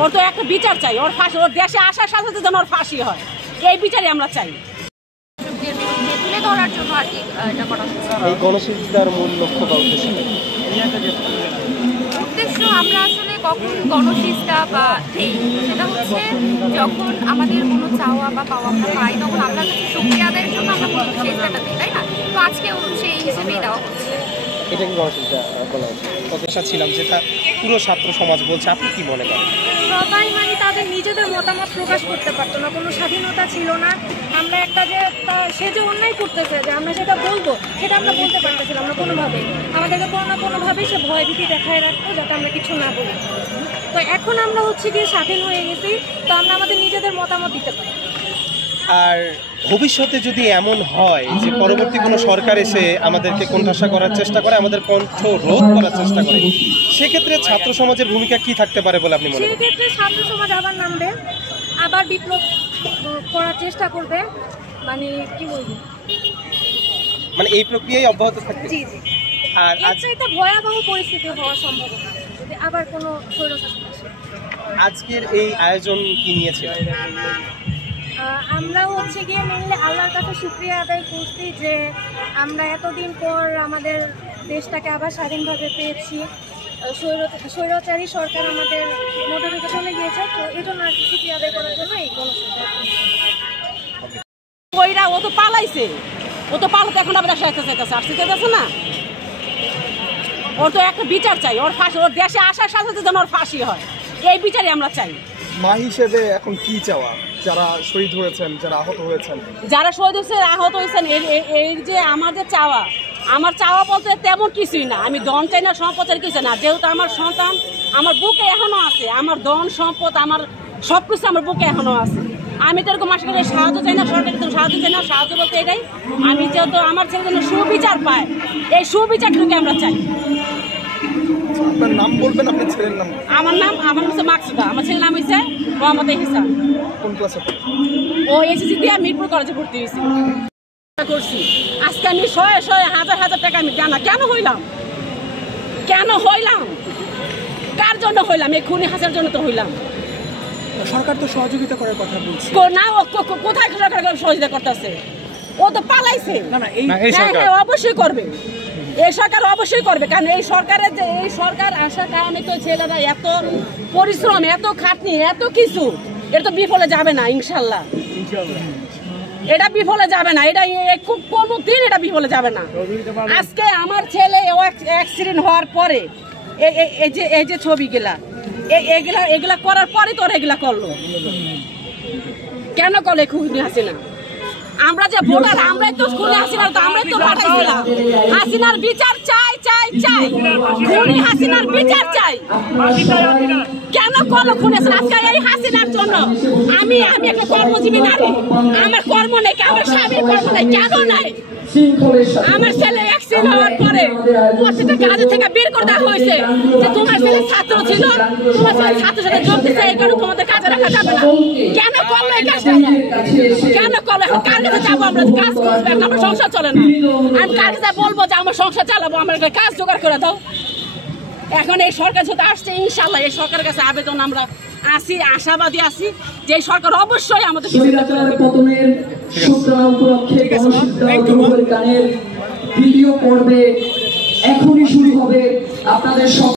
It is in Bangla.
ওর তো একটা বিচার চাই, ওর ফাঁসি, ওর দেশে আসার সাথে সাথে যেন ওর ফাঁসি হয়, এই বিচারই আমরা চাই। তুলে ধরার জন্য আর কি এটা করা হচ্ছে। এই গণশিক্ষার মূল লক্ষ্য বা উদ্দেশ্য আমরা আসলে কখন গণশিক্ষা বা সেটা হচ্ছে যখন আমাদের কোনো চাওয়া বা পাওয়া আমরা পাই তখন আমরা কাছে শুকরিয়া আদায়ের জন্য আমরা গণশিক্ষাটা দিই, তাই না? তো আজকেও সেই হিসেবেই দেওয়া হচ্ছে। এটা কি গণশিক্ষা বলা হচ্ছে? প্রত্যাশা ছিলাম যেটা পুরো ছাত্র সমাজ বলছে, আপনি কি মনে করেন? সবাই মানে তাদের নিজেদের মতামত প্রকাশ করতে পারতো না, কোনো স্বাধীনতা ছিল না। আমরা একটা যে সে যে অন্যায় করতেছে যে আমরা সেটা বলবো, সেটা আমরা বলতে পারতেছিলাম না কোনোভাবেই। আমাদেরকে কোনো না কোনোভাবেই সে ভয়ভীতি দেখায় রাখতো যাতে আমরা কিছু না বলি। তো এখন আমরা হচ্ছে গিয়ে স্বাধীন হয়ে গেছি, তো আমরা আমাদের নিজেদের মতামত দিতে পারি। আর ভবিষ্যতে যদি এমন হয় যে পরবর্তী কোনো সরকার এসে আমাদেরকে কোণঠাসা করার চেষ্টা করে, আমাদের কণ্ঠ রোধ করার চেষ্টা করে, সেক্ষেত্রে ছাত্র সমাজের ভূমিকা কি থাকতে পারে বলে আপনি মনে করেন? সেক্ষেত্রে ছাত্র সমাজ আবার নামবে, আবার বিপ্লব করার চেষ্টা করবে। মানে কি বলবো, মানে এই প্রক্রিয়ায় অব্যাহত থাকবে। জি জি। আর এর চাইতে ভয়াবহ পরিস্থিতি হওয়ার সম্ভাবনা যদি আবার কোনো স্বৈরশাসন আসে। আজকের এই আয়োজন কি নিয়েছিল? আমরা হচ্ছে গিয়ে মেনলি আল্লাহর কাছে শুকরিয়া আদায় করছি যে আমরা এতদিন পর আমাদের দেশটাকে আবার স্বাধীনভাবে পেয়েছি। স্বৈরাচারী সরকার আমাদের মধ্যে থেকে চলে গিয়েছে, তো এই জন্য আর কি শুকরিয়া আদায় করার জন্য এই ওইরা ও তো পালাইছে, ও তো পালাতে এখন আবার আসতে চাইতেছে না। ওর তো একটা বিচার চাই, ওর ফাঁসি, ওর দেশে আসার সাথে সাথে যেন ওর ফাঁসি হয়, এই বিচারই আমরা চাই। মা হিসেবে এখন কি চাওয়া যারা শহীদ হয়েছেন, যারা আহত হয়েছেন? যারা শহীদ হয়েছে, আহত হয়েছেন, এই যে আমার যে চাওয়া, আমার চাওয়া বলতে তেমন কিছুই না। আমি ধন চাই না, সম্পদের কিছু না। যেহেতু আমার সন্তান আমার বুকে এখনো আছে, আমার ধন সম্পদ আমার সব কিছু আমার বুকে এখনো আছে। আমি তো এরকম মাসে সাহায্য চাই না, সরকারি তো সাহায্য চাই না। সাহায্য বলতে এটাই, আমি যেহেতু আমার ছেলের জন্য সুবিচার পায়, এই সুবিচারটুকু আমরা চাই। আপনার নাম বলবেন, আপনার ছেলের নাম? আমার নাম হচ্ছে মাকসুদা, আমার ছেলের নাম হচ্ছে মোহাম্মদ ইহসান। কোন ক্লাসে? ও এসএসসি দিয়ে মিরপুর কলেজে ভর্তি হয়েছে। করছি আজকে আমি শয়ে শয়ে হাজার হাজার টাকা আমি জানা কেন হইলাম, কার জন্য হইলাম? এই খুনি হাসার জন্য তো হইলাম। সরকার তো সহযোগিতা করার কথা বলছে না, ও কোথায় সরকার সহযোগিতা করতেছে? ও তো পালাইছে। অবশ্যই করবে, এই সরকার অবশ্যই করবে। কারণ এই সরকারের যে এই সরকার আসার কারণে তো ছেলেরা এত পরিশ্রম, এত খাটনি, এত কিছু, এটা তো বিফলে যাবে না ইনশাল্লাহ। এটা বিফলে যাবে না, এটা কোনো দিন এটা বিফলে যাবে না। আজকে আমার ছেলে অ্যাক্সিডেন্ট হওয়ার পরে এই যে ছবিগুলা এগুলা করার পরে তোর এগুলা করলো কেন? করলে খুনি হাসিনা, আমরা যে ভোটার, আমরাই তো খুনি হাসিনার, তো আমরাই তো পাঠাইছিলাম। হাসিনার বিচার চাই চাই চাই, খুনি হাসিনার বিচার চাই। কেন করলো খুনি হাসিনা? আজকে এই হাসিনার জন্য আমি একটা কর্মজীবী নারী, আমার কর্ম নেই, আমার স্বামীর কর্ম নেই, কেন নাই? আমার ছেলে অ্যাক্সিডেন্ট হওয়ার পরে প্রত্যেকটা কাজে থেকে বের করে দেওয়া হয়েছে যে তোমার ছেলে ছাত্র ছিল, তোমার ছেলে ছাত্রের সাথে যোগ দিচ্ছে, এই কারণে তোমাদের কাজে রাখা যাবে না। কেন করলো এই কাজটা? কেন করলো? এখন কার কাছে যাবো আমরা? কাজ করবো, এখন আমার সংসার চলে না। আমি কার কাছে বলবো যে আমার সংসার চালাবো, আমার একটা কাজ জোগাড় করে দাও? এখন এই সরকার যদি আসছে, ইনশাল্লাহ এই সরকারের কাছে আবেদন আমরা আসি, আশাবাদী আছি যে এই সরকার অবশ্যই আমাদের ভিডিও পড়বে, এখনই শুরু হবে আপনাদের